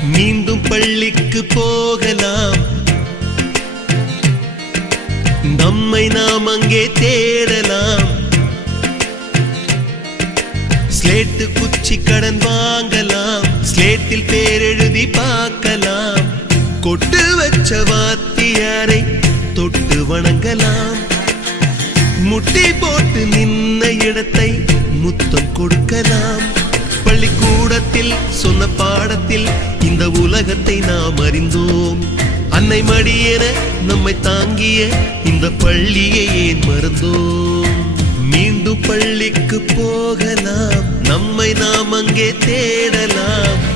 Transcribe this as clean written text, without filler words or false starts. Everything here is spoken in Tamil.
மீண்டும் பள்ளிக்கு போகலாம், நம்மை நாம் அங்கே தேடலாம். ஸ்லேட்டு குச்சி கடன் வாங்கலாம், ஸ்லேட்டில் பேர் எழுதி பார்க்கலாம். கொட்டு வச்ச வாத்தியாரை தொட்டு வணங்கலாம். முட்டி போட்டு நின்ன இடத்தை முத்தம் கொடுக்கலாம். பள்ளிக்கூடத்தில் சொன்ன பாடத்தில் இந்த உலகத்தை நாம் அறிந்தோம். அன்னை மடியென நம்மை தாங்கிய இந்த பள்ளியை ஏன் மறந்தோம்? மீண்டும் பள்ளிக்கு போகலாம், நம்மை நாம் அங்கே தேடலாம்.